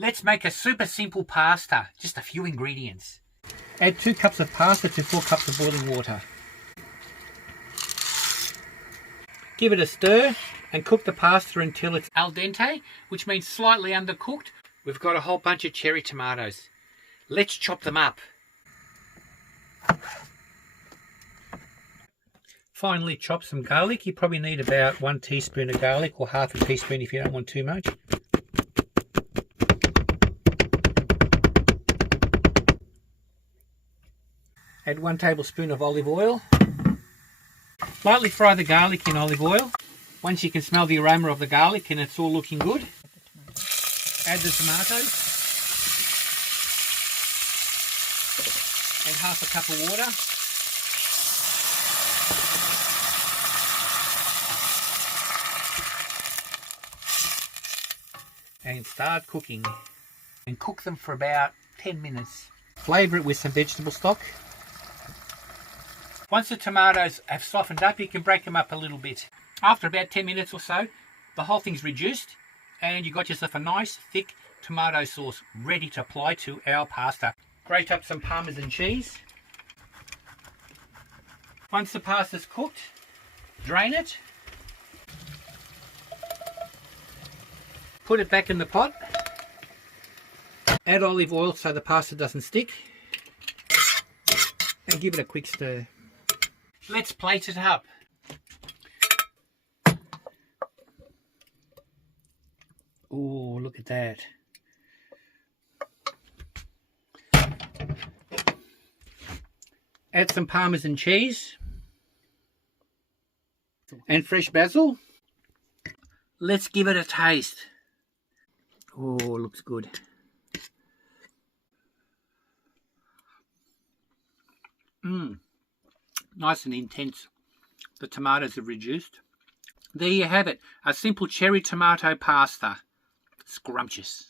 Let's make a super simple pasta, just a few ingredients. Add 2 cups of pasta to 4 cups of boiling water. Give it a stir and cook the pasta until it's al dente, which means slightly undercooked. We've got a whole bunch of cherry tomatoes. Let's chop them up. Finally, chop some garlic. You probably need about 1 teaspoon of garlic, or half a teaspoon if you don't want too much. Add 1 tablespoon of olive oil. Lightly fry the garlic in olive oil. Once you can smell the aroma of the garlic and it's all looking good, add the tomatoes and half a cup of water. And start cooking. And cook them for about 10 minutes. Flavour it with some vegetable stock. Once the tomatoes have softened up, you can break them up a little bit. After about 10 minutes or so, the whole thing's reduced and you've got yourself a nice thick tomato sauce ready to apply to our pasta. Grate up some Parmesan cheese. Once the pasta's cooked, drain it. Put it back in the pot. Add olive oil so the pasta doesn't stick. And give it a quick stir. Let's plate it up. Oh, look at that. Add some Parmesan cheese and fresh basil. Let's give it a taste. Oh, looks good. Nice and intense. The tomatoes have reduced. There you have it, a simple cherry tomato pasta. Scrumptious.